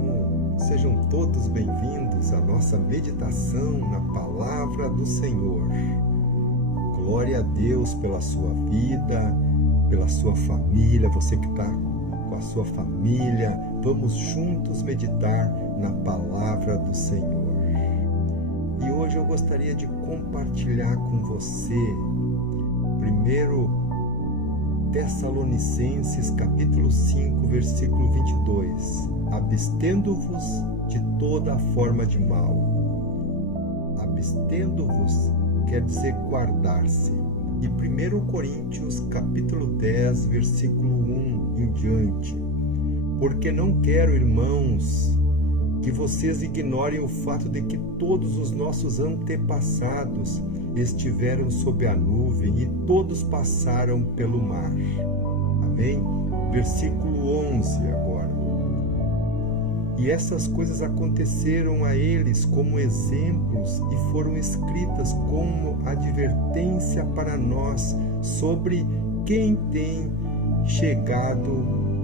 Bom, sejam todos bem-vindos à nossa meditação na Palavra do Senhor. Glória a Deus pela sua vida, pela sua família, você que está com a sua família. Vamos juntos meditar na Palavra do Senhor. E hoje eu gostaria de compartilhar com você, 1 Tessalonicenses capítulo 5, versículo 22. Abstendo-vos de toda forma de mal. Abstendo-vos quer dizer guardar-se. E 1 Coríntios capítulo 10, versículo 1 em diante. Porque não quero, irmãos, que vocês ignorem o fato de que todos os nossos antepassados estiveram sob a nuvem e todos passaram pelo mar. Amém? Versículo 11 agora. E essas coisas aconteceram a eles como exemplos e foram escritas como advertência para nós sobre quem tem chegado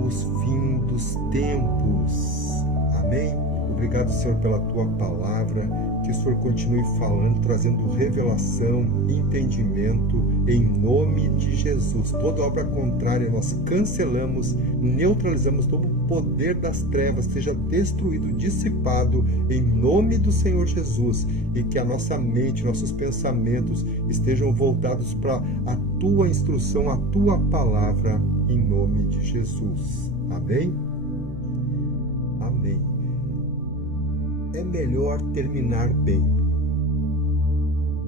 os fins dos tempos. Amém? Obrigado, Senhor, pela Tua Palavra, que o Senhor continue falando, trazendo revelação e entendimento em nome de Jesus. Toda obra contrária nós cancelamos, neutralizamos, todo o poder das trevas seja destruído, dissipado em nome do Senhor Jesus, e que a nossa mente, nossos pensamentos estejam voltados para a Tua instrução, a Tua Palavra, em nome de Jesus. Amém? Amém. É melhor terminar bem.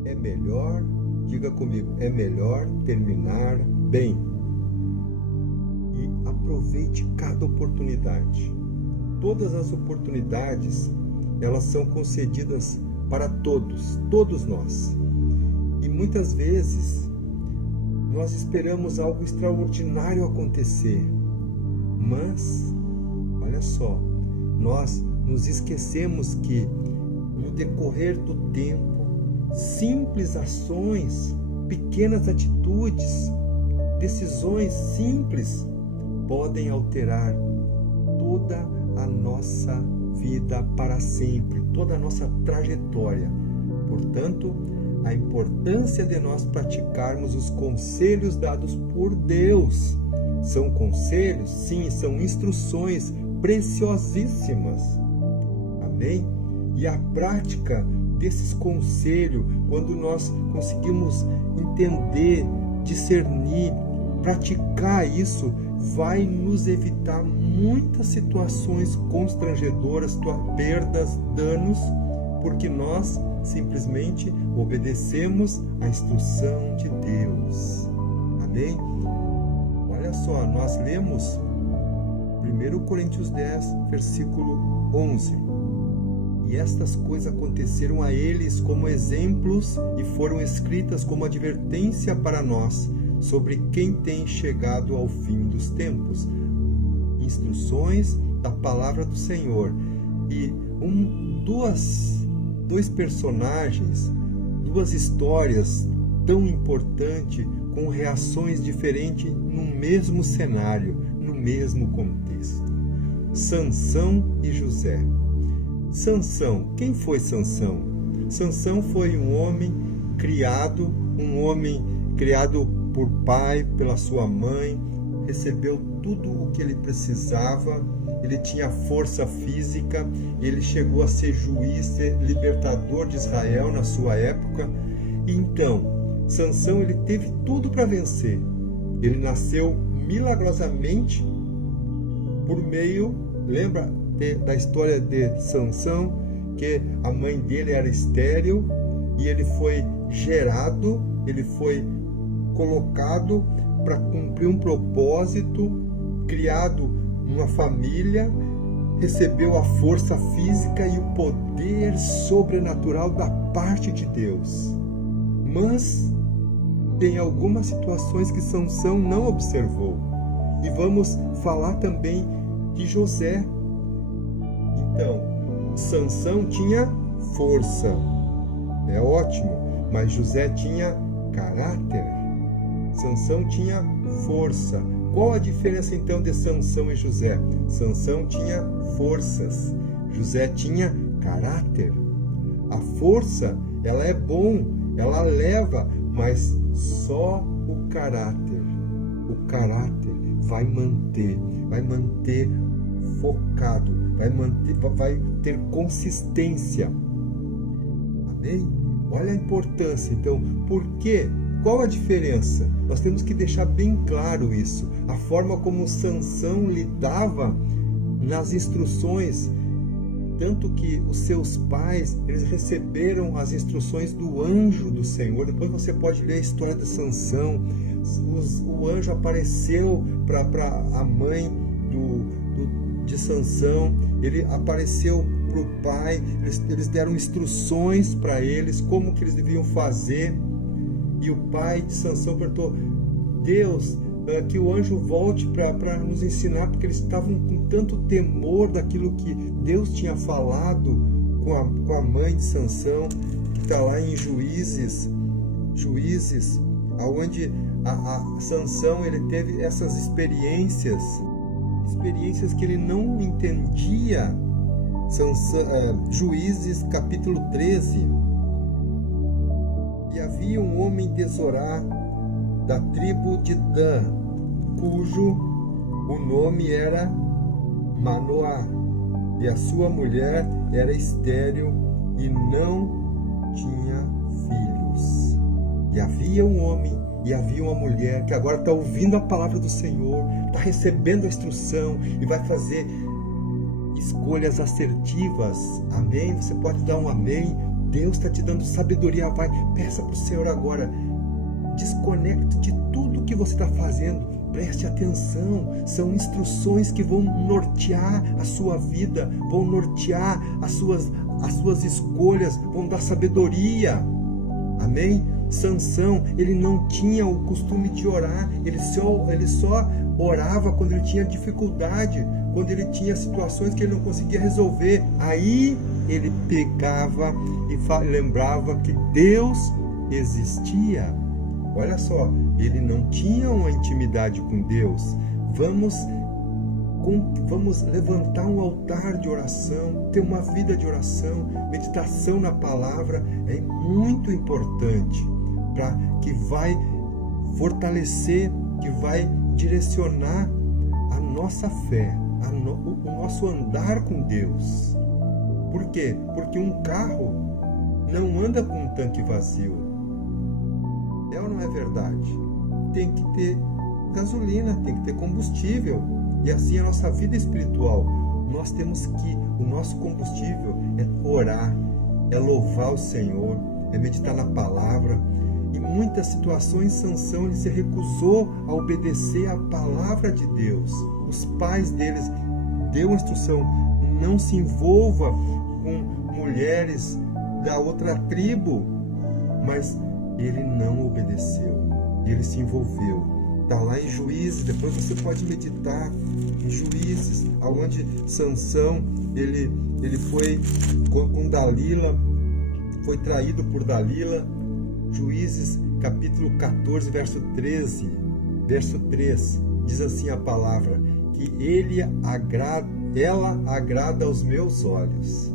É melhor, diga comigo, é melhor terminar bem. E aproveite cada oportunidade. Todas as oportunidades, elas são concedidas para todos nós. E muitas vezes, nós esperamos algo extraordinário acontecer. Mas, olha só, nós nos esquecemos que, no decorrer do tempo, simples ações, pequenas atitudes, decisões simples podem alterar toda a nossa vida para sempre, toda a nossa trajetória. Portanto, a importância de nós praticarmos os conselhos dados por Deus. São conselhos? Sim, são instruções preciosíssimas. Amém? E a prática desses conselhos, quando nós conseguimos entender, discernir, praticar isso, vai nos evitar muitas situações constrangedoras, perdas, danos, porque nós simplesmente obedecemos a instrução de Deus. Amém? Olha só, nós lemos 1 Coríntios 10, versículo 11. E estas coisas aconteceram a eles como exemplos e foram escritas como advertência para nós sobre quem tem chegado ao fim dos tempos. Instruções da palavra do Senhor. E dois personagens, duas histórias tão importantes, com reações diferentes no mesmo cenário, no mesmo contexto. Sansão e José. Sansão, quem foi Sansão? Sansão foi um homem criado por pai, pela sua mãe, recebeu tudo o que ele precisava, ele tinha força física, ele chegou a ser juiz, ser libertador de Israel na sua época. E então, Sansão, ele teve tudo para vencer. Ele nasceu milagrosamente por meio, lembra da história de Sansão, que a mãe dele era estéril e ele foi gerado, ele foi colocado para cumprir um propósito, criado numa família, recebeu a força física e o poder sobrenatural da parte de Deus. Mas tem algumas situações que Sansão não observou. E vamos falar também de José. Então, Sansão tinha força, é ótimo, mas José tinha caráter. Sansão tinha força, Qual a diferença então de Sansão e José? Sansão tinha forças, José tinha caráter. A força, ela é bom, ela leva, mas só o caráter vai manter focado, vai ter consistência. Amém? Olha a importância. Então, por quê? Qual a diferença? Nós temos que deixar bem claro isso. A forma como Sansão lidava nas instruções, tanto que os seus pais, eles receberam as instruções do anjo do Senhor. Depois você pode ler a história de Sansão. O anjo apareceu para a mãe de Sansão, ele apareceu para o pai, eles deram instruções para eles, como que eles deviam fazer. E o pai de Sansão perguntou: Deus, que o anjo volte para nos ensinar, porque eles estavam com tanto temor daquilo que Deus tinha falado com a mãe de Sansão, que está lá em Juízes, onde a Sansão, ele teve essas experiências que ele não entendia. Juízes capítulo 13. E havia um homem de Zorá, da tribo de Dan, cujo o nome era Manoá, e a sua mulher era estéril e não tinha filhos. E havia um homem e havia uma mulher que agora está ouvindo a palavra do Senhor, está recebendo a instrução e vai fazer escolhas assertivas. Amém? Você pode dar um amém. Deus está te dando sabedoria. Vai, peça para o Senhor agora. Desconecte de tudo que você está fazendo. Preste atenção. São instruções que vão nortear a sua vida, vão nortear as suas escolhas, vão dar sabedoria. Amém? Sansão, ele não tinha o costume de orar. Ele só orava quando ele tinha dificuldade, quando ele tinha situações que ele não conseguia resolver. Aí ele pegava e lembrava que Deus existia. Olha só, ele não tinha uma intimidade com Deus. Vamos levantar um altar de oração, ter uma vida de oração, meditação na palavra é muito importante, que vai fortalecer, que vai direcionar a nossa fé, o nosso andar com Deus. Por quê? Porque um carro não anda com um tanque vazio. É ou não é verdade? Tem que ter gasolina, tem que ter combustível. E assim a nossa vida espiritual. Nós temos o nosso combustível é orar, é louvar o Senhor, é meditar na palavra. Em muitas situações, Sansão ele se recusou a obedecer à palavra de Deus. Os pais deles deu a instrução: não se envolva com mulheres da outra tribo. Mas ele não obedeceu, ele se envolveu. Está lá em Juízes, depois você pode meditar em Juízes, onde Sansão ele foi com Dalila, foi traído por Dalila. Juízes capítulo 14, verso 13, verso 3, diz assim a palavra: que ela agrada aos meus olhos.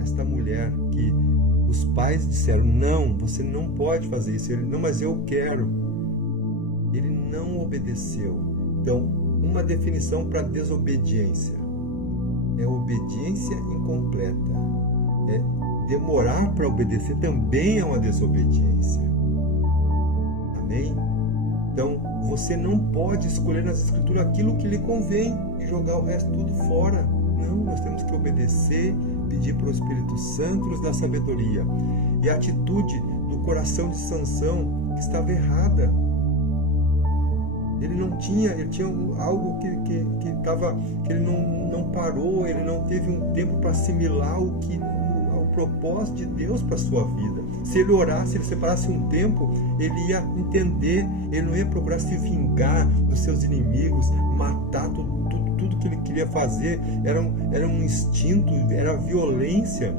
Esta mulher que os pais disseram: não, você não pode fazer isso. Ele: não, mas eu quero. Ele não obedeceu. Então, uma definição para desobediência é obediência incompleta. Demorar para obedecer também é uma desobediência. Amém? Então, você não pode escolher nas Escrituras aquilo que lhe convém e jogar o resto tudo fora. Não, nós temos que obedecer, pedir para o Espírito Santo nos dar sabedoria. E a atitude do coração de Sansão que estava errada. Ele tinha algo que ele não parou, ele não teve um tempo para assimilar o propósito de Deus para a sua vida. Se ele orasse, se ele separasse um tempo, ele ia entender, ele não ia procurar se vingar dos seus inimigos, matar tudo que ele queria fazer. Era um instinto, era violência,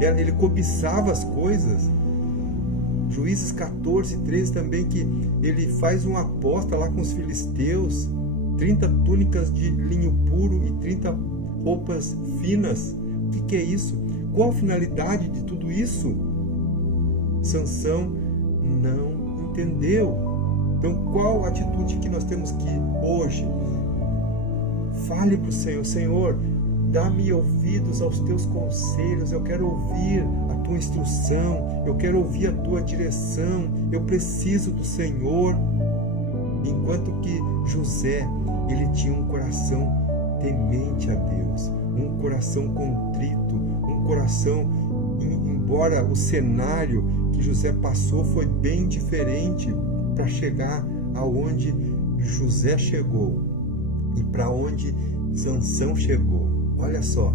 ele cobiçava as coisas. Juízes 14, 13 também, que ele faz uma aposta lá com os filisteus, 30 túnicas de linho puro e 30 roupas finas. O que é isso? Qual a finalidade de tudo isso? Sansão não entendeu. Então, qual a atitude que nós temos que hoje? Fale para o Senhor: Senhor, dá-me ouvidos aos teus conselhos, eu quero ouvir a tua instrução, eu quero ouvir a tua direção, eu preciso do Senhor. Enquanto que José, ele tinha um coração temente a Deus, um coração contrito, um coração, embora o cenário que José passou foi bem diferente para chegar aonde José chegou e para onde Sansão chegou. Olha só,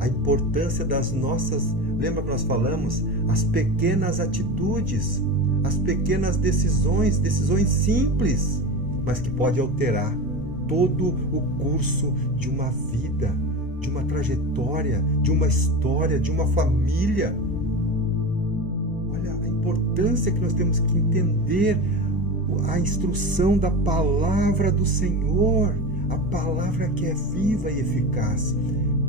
a importância das nossas, lembra que nós falamos? As pequenas atitudes, as pequenas decisões simples, mas que podem alterar todo o curso de uma vida, de uma trajetória, de uma história, de uma família. Olha a importância que nós temos que entender a instrução da palavra do Senhor, a palavra que é viva e eficaz.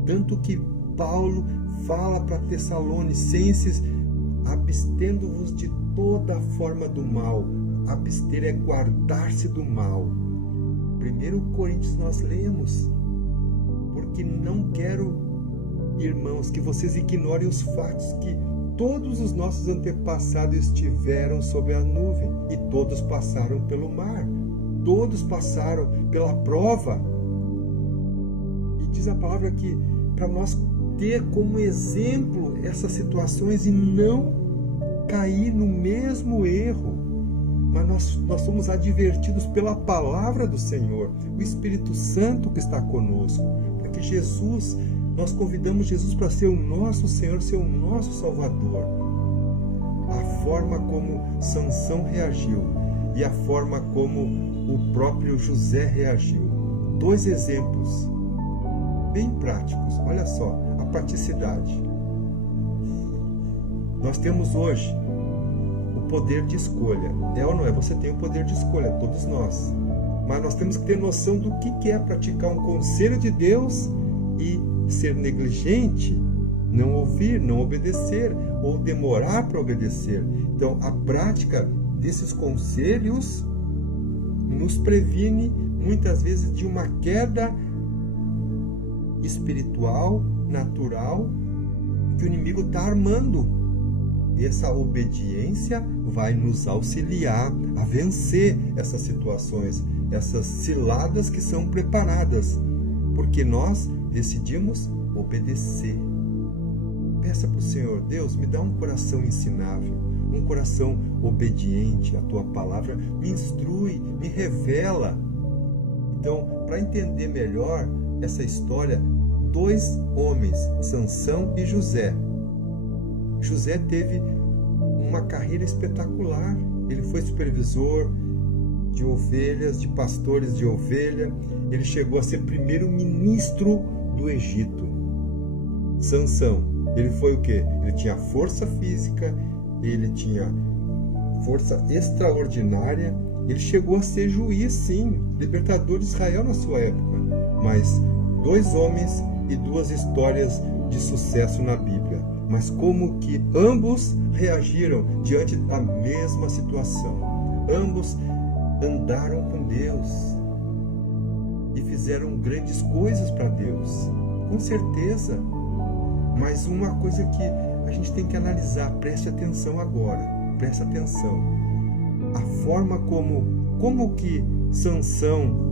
Tanto que Paulo fala para Tessalonicenses: abstendo-vos de toda forma do mal. Abster é guardar-se do mal. 1 Coríntios nós lemos: porque não quero, irmãos, que vocês ignorem os fatos que todos os nossos antepassados estiveram sob a nuvem e todos passaram pelo mar, todos passaram pela prova. E diz a palavra que para nós ter como exemplo essas situações e não cair no mesmo erro. Mas nós somos advertidos pela palavra do Senhor, o Espírito Santo que está conosco, porque Jesus, nós convidamos Jesus para ser o nosso Senhor, ser o nosso Salvador. A forma como Sansão reagiu e a forma como o próprio José reagiu. 2 exemplos bem práticos. Olha só, a praticidade. Nós temos hoje o poder de escolha. É ou não é? Você tem o poder de escolha, todos nós. Mas nós temos que ter noção do que é praticar um conselho de Deus e ser negligente, não ouvir, não obedecer, ou demorar para obedecer. Então, a prática desses conselhos nos previne muitas vezes de uma queda espiritual, natural, que o inimigo está armando. E essa obediência vai nos auxiliar a vencer essas situações, essas ciladas que são preparadas, porque nós decidimos obedecer. Peça para o Senhor: Deus, me dá um coração ensinável, um coração obediente à tua palavra, me instrui, me revela. Então, para entender melhor essa história, 2 homens, Sansão e José. José teve uma carreira espetacular. Ele foi supervisor de ovelhas, de pastores de ovelha. Ele chegou a ser primeiro-ministro do Egito. Sansão, ele foi o quê? Ele tinha força física, ele tinha força extraordinária. Ele chegou a ser juiz, sim, libertador de Israel na sua época. Mas 2 homens e 2 histórias de sucesso na Bíblia. Mas como que ambos reagiram diante da mesma situação? Ambos andaram com Deus e fizeram grandes coisas para Deus, com certeza. Mas uma coisa que a gente tem que analisar, preste atenção agora, preste atenção. A forma como que Sansão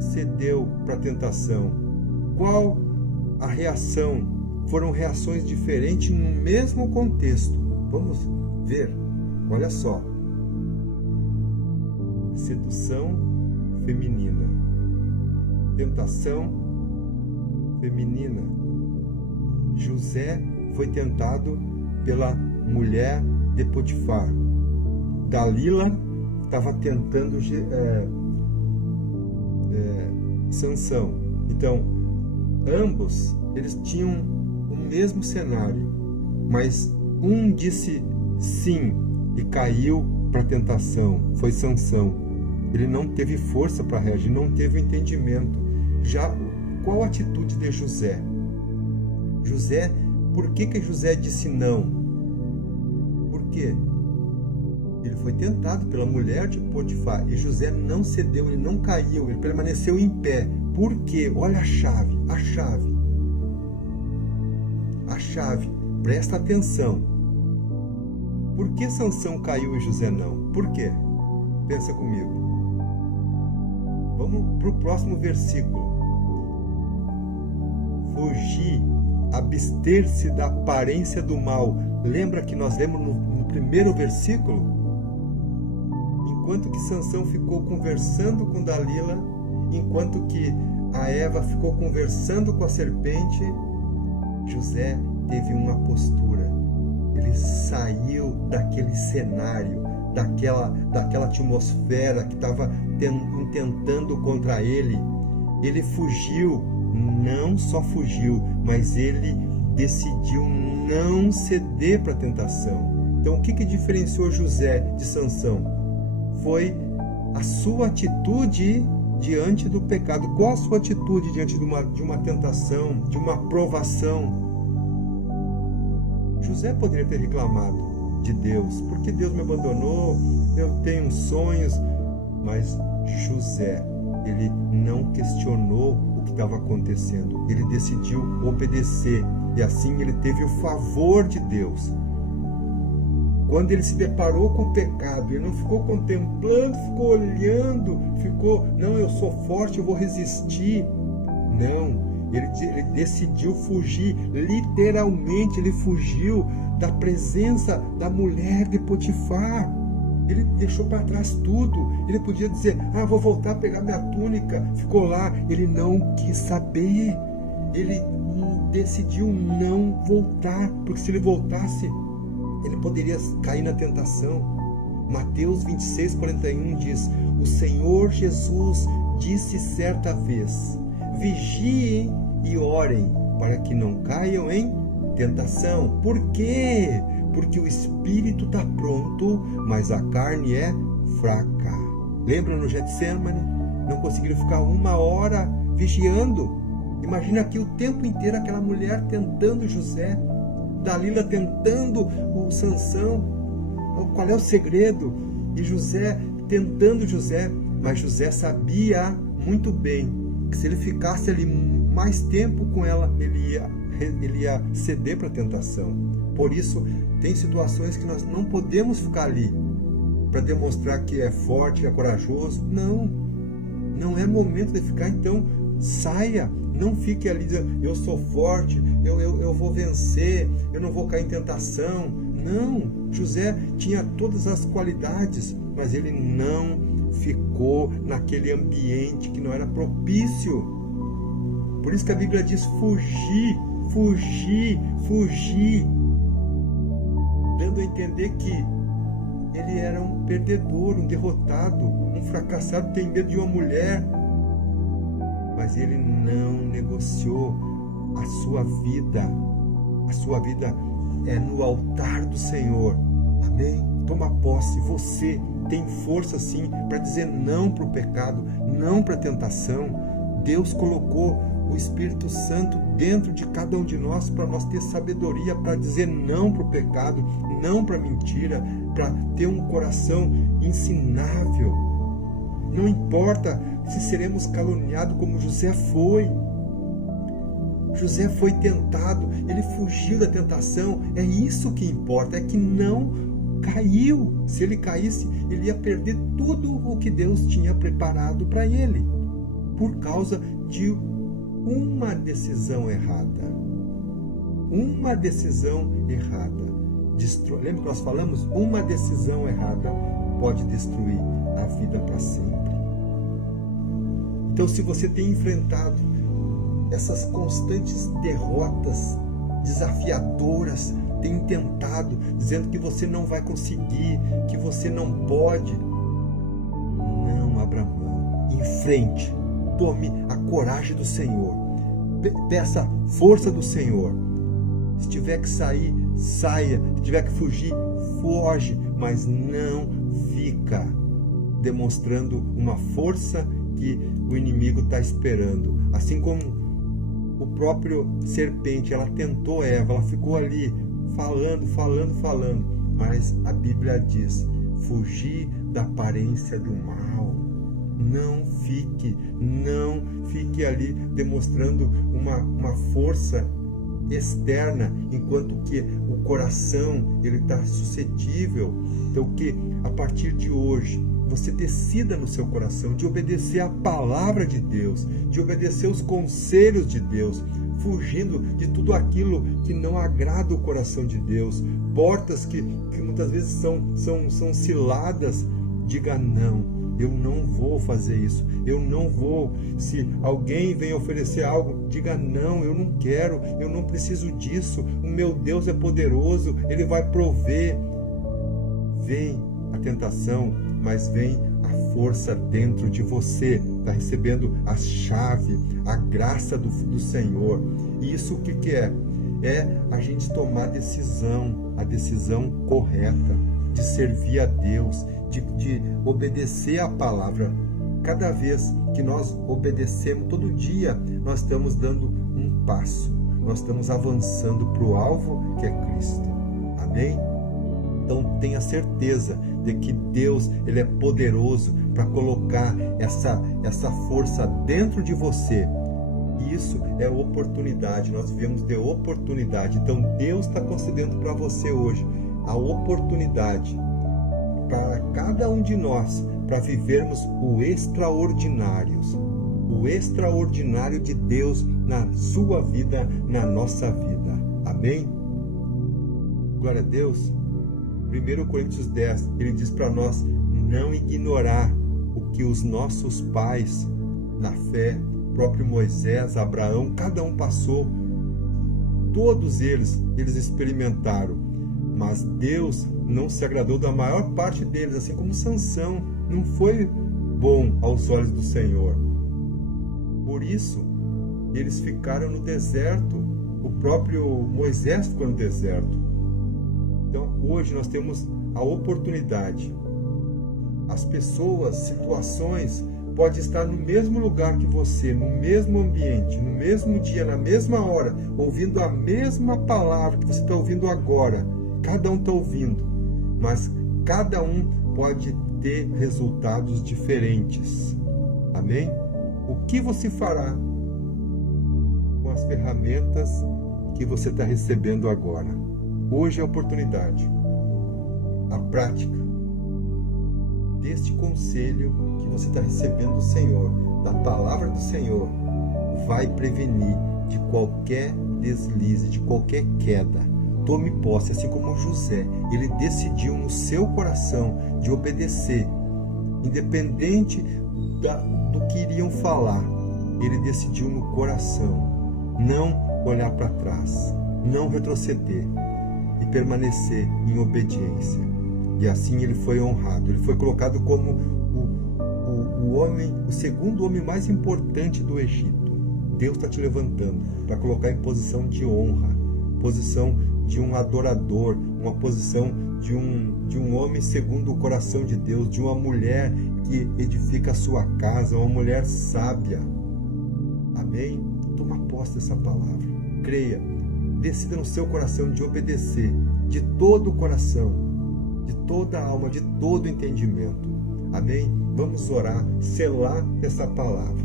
cedeu para a tentação. Qual a reação? Foram reações diferentes no mesmo contexto. Vamos ver. Olha só. Sedução feminina. Tentação feminina. José foi tentado pela mulher de Potifar. Dalila estava tentando Sansão. Então, ambos eles tinham o mesmo cenário, mas um disse Sim, e caiu para a tentação. Foi Sansão. Ele não teve força para reagir, não teve entendimento. Já qual a atitude de José? Por que José disse não? Por quê? Ele foi tentado pela mulher de Potifar e José não cedeu, ele não caiu, ele permaneceu em pé. Por quê? Olha a chave. A chave, presta atenção. Por que Sansão caiu e José não? Por quê? Pensa comigo. Vamos para o próximo versículo. Fugir, abster-se da aparência do mal. Lembra que nós lemos no primeiro versículo? Enquanto que Sansão ficou conversando com Dalila, enquanto que a Eva ficou conversando com a serpente, José teve uma postura. Ele saiu daquele cenário, daquela atmosfera que estava intentando contra ele. Ele fugiu, não só fugiu, mas ele decidiu não ceder para a tentação. Então, o que diferenciou José de Sansão? Foi a sua atitude diante do pecado. Qual a sua atitude diante de uma tentação, de uma provação? José poderia ter reclamado de Deus, porque Deus me abandonou, eu tenho sonhos, mas José, ele não questionou o que estava acontecendo, ele decidiu obedecer, e assim ele teve o favor de Deus. Quando ele se deparou com o pecado, ele não ficou contemplando, ficou olhando, não, eu sou forte, eu vou resistir. Não, ele decidiu fugir, literalmente ele fugiu da presença da mulher de Potifar. Ele deixou para trás tudo. Ele podia dizer, vou voltar a pegar minha túnica. Ficou lá, ele não quis saber. Ele decidiu não voltar, porque se ele voltasse, ele poderia cair na tentação. Mateus 26:41 diz, o Senhor Jesus disse certa vez, vigiem e orem para que não caiam em tentação. Por quê? Porque o espírito está pronto, mas a carne é fraca. Lembra no Getsemane? Não conseguiram ficar 1 hora vigiando. Imagina aqui o tempo inteiro aquela mulher tentando José, Dalila tentando o Sansão. Qual é o segredo? E José tentando José, mas José sabia muito bem que se ele ficasse ali mais tempo com ela, ele ia ceder para a tentação. Por isso, tem situações que nós não podemos ficar ali para demonstrar que é forte, que é corajoso. Não é momento de ficar. Então, saia. Não fique ali dizendo, eu sou forte, eu vou vencer, eu não vou cair em tentação. Não, José tinha todas as qualidades, mas ele não ficou naquele ambiente que não era propício. Por isso que a Bíblia diz fugir, dando a entender que ele era um perdedor, um derrotado, um fracassado, tem medo de uma mulher. Mas ele não negociou a sua vida. A sua vida é no altar do Senhor. Amém? Toma posse. Você tem força sim para dizer não para o pecado, não para a tentação. Deus colocou o Espírito Santo dentro de cada um de nós para nós ter sabedoria para dizer não para o pecado, não para a mentira, para ter um coração ensinável. Não importa se seremos caluniados como José foi. José foi tentado, ele fugiu da tentação. É isso que importa, é que não caiu. Se ele caísse, ele ia perder tudo o que Deus tinha preparado para ele, por causa de uma decisão errada. Uma decisão errada. Lembra que nós falamos? Uma decisão errada pode destruir a vida para sempre. Então, se você tem enfrentado essas constantes derrotas desafiadoras, tem tentado, dizendo que você não vai conseguir, que você não pode, não abra mão. Enfrente. Tome a coragem do Senhor. Peça a força do Senhor. Se tiver que sair saia. Se tiver que fugir, foge, mas não fica demonstrando uma força que o inimigo está esperando. Assim como o próprio serpente, ela tentou Eva, ela ficou ali falando, mas a Bíblia diz: fugir da aparência do mal. Não fique ali demonstrando uma força externa, enquanto que o coração ele está suscetível. Então que a partir de hoje você decida no seu coração de obedecer a palavra de Deus, de obedecer os conselhos de Deus, fugindo de tudo aquilo que não agrada o coração de Deus, portas que muitas vezes são ciladas. Diga não, eu não vou fazer isso, eu não vou. Se alguém vem oferecer algo, diga não, eu não quero, eu não preciso disso, o meu Deus é poderoso, Ele vai prover. Vem a tentação, mas vem a força dentro de você, está recebendo a chave, a graça do Senhor. E isso o que é? É a gente tomar a decisão correta, de servir a Deus, de obedecer a palavra. Cada vez que nós obedecemos, todo dia, nós estamos dando um passo, nós estamos avançando para o alvo que é Cristo. Amém? Então tenha certeza de que Deus ele é poderoso para colocar essa força dentro de você. Isso é oportunidade, nós vivemos de oportunidade. Então Deus está concedendo para você hoje a oportunidade para cada um de nós, para vivermos o extraordinário de Deus na sua vida, na nossa vida. Amém? Glória a Deus. 1 Coríntios 10, ele diz para nós não ignorar o que os nossos pais na fé, próprio Moisés, Abraão, cada um passou. Todos eles experimentaram, mas Deus não se agradou da maior parte deles, assim como Sansão não foi bom aos olhos do Senhor. Por isso, eles ficaram no deserto. O próprio Moisés ficou no deserto. Então, hoje nós temos a oportunidade. As pessoas, situações, podem estar no mesmo lugar que você, no mesmo ambiente, no mesmo dia, na mesma hora, ouvindo a mesma palavra que você está ouvindo agora. Cada um está ouvindo, mas cada um pode ter resultados diferentes. Amém? O que você fará com as ferramentas que você está recebendo agora? Hoje é a oportunidade. A prática deste conselho que você está recebendo do Senhor, da palavra do Senhor, vai prevenir de qualquer deslize, de qualquer queda. Tome posse, assim como José, ele decidiu no seu coração de obedecer, independente do que iriam falar. Ele decidiu no coração não olhar para trás, não retroceder e permanecer em obediência. E assim ele foi honrado. Ele foi colocado como o segundo homem mais importante do Egito. Deus está te levantando para colocar em posição de honra, posição de um adorador, uma posição de um homem segundo o coração de Deus, de uma mulher que edifica a sua casa, uma mulher sábia. Amém? Toma posse dessa palavra. Creia. Decida no seu coração de obedecer de todo o coração, de toda a alma, de todo o entendimento. Amém? Vamos orar, selar essa palavra,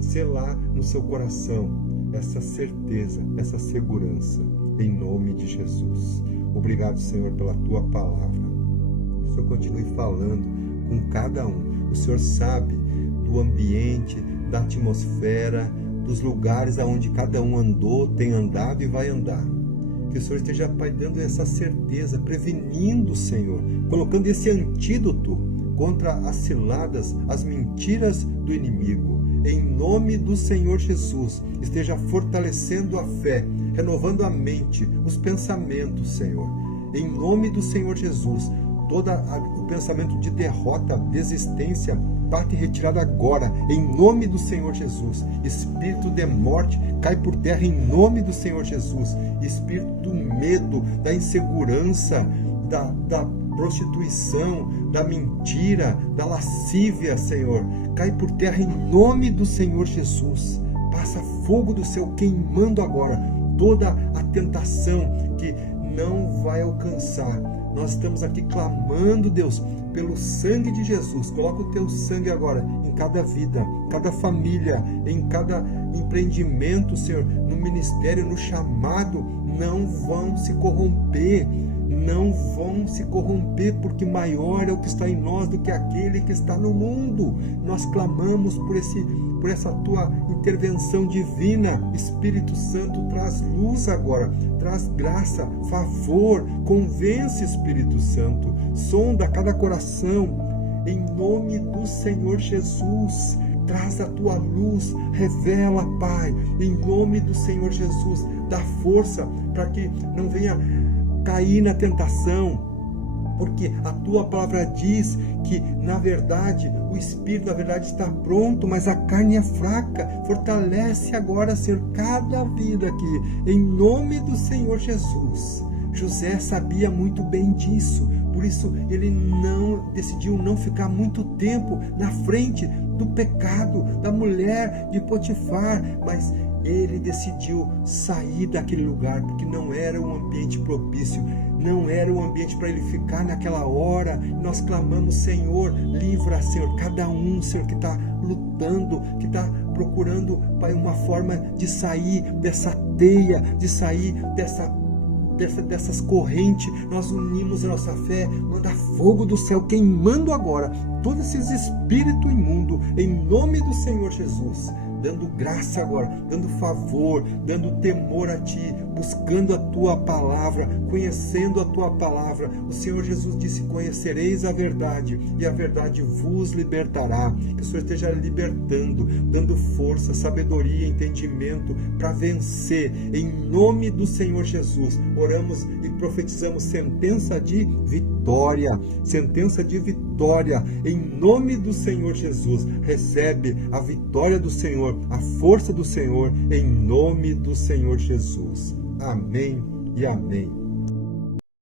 selar no seu coração essa certeza, essa segurança, em nome de Jesus. Obrigado, Senhor, pela tua palavra. Que o Senhor continue falando com cada um. O Senhor sabe do ambiente, da atmosfera, dos lugares aonde cada um andou, tem andado e vai andar. Que o Senhor esteja, Pai, dando essa certeza, prevenindo, Senhor, colocando esse antídoto contra as ciladas, as mentiras do inimigo. Em nome do Senhor Jesus, esteja fortalecendo a fé, renovando a mente, os pensamentos, Senhor. Em nome do Senhor Jesus, todo o pensamento de derrota, desistência, bate retirada agora, em nome do Senhor Jesus. Espírito de morte, cai por terra em nome do Senhor Jesus. Espírito do medo, da insegurança, da prostituição, da mentira, da lascívia, Senhor, cai por terra em nome do Senhor Jesus. Passa fogo do céu queimando agora toda a tentação que não vai alcançar. Nós estamos aqui clamando, Deus, pelo sangue de Jesus. Coloca o teu sangue agora em cada vida, cada família, em cada empreendimento, Senhor, no ministério, no chamado. Não vão se corromper, não vão se corromper, porque maior é o que está em nós do que aquele que está no mundo. Nós clamamos por essa tua intervenção divina. Espírito Santo, traz luz agora, traz graça, favor, convence, Espírito Santo, sonda cada coração, em nome do Senhor Jesus. Traz a tua luz, revela, Pai, em nome do Senhor Jesus. Dá força para que não venha cair na tentação, porque a tua palavra diz que, na verdade, o Espírito, na verdade, está pronto, mas a carne é fraca. Fortalece agora, Senhor, cada vida aqui, em nome do Senhor Jesus. José sabia muito bem disso, por isso ele decidiu não ficar muito tempo na frente do pecado da mulher de Potifar, mas ele decidiu sair daquele lugar, porque não era um ambiente propício, não era um ambiente para ele ficar naquela hora. Nós clamamos, Senhor, livra, Senhor, cada um, Senhor, que está lutando, que está procurando, Pai, uma forma de sair dessa teia, de sair dessas correntes. Nós unimos a nossa fé, manda fogo do céu queimando agora todos esses espíritos imundos, em nome do Senhor Jesus, dando graça agora, dando favor, dando temor a Ti, buscando a Tua palavra, conhecendo a Tua palavra. O Senhor Jesus disse: conhecereis a verdade, e a verdade vos libertará. Que o Senhor esteja libertando, dando força, sabedoria, entendimento para vencer, em nome do Senhor Jesus. Oramos e profetizamos sentença de vitória, sentença de vitória, em nome do Senhor Jesus. Recebe a vitória do Senhor, a força do Senhor, em nome do Senhor Jesus. Amém e amém.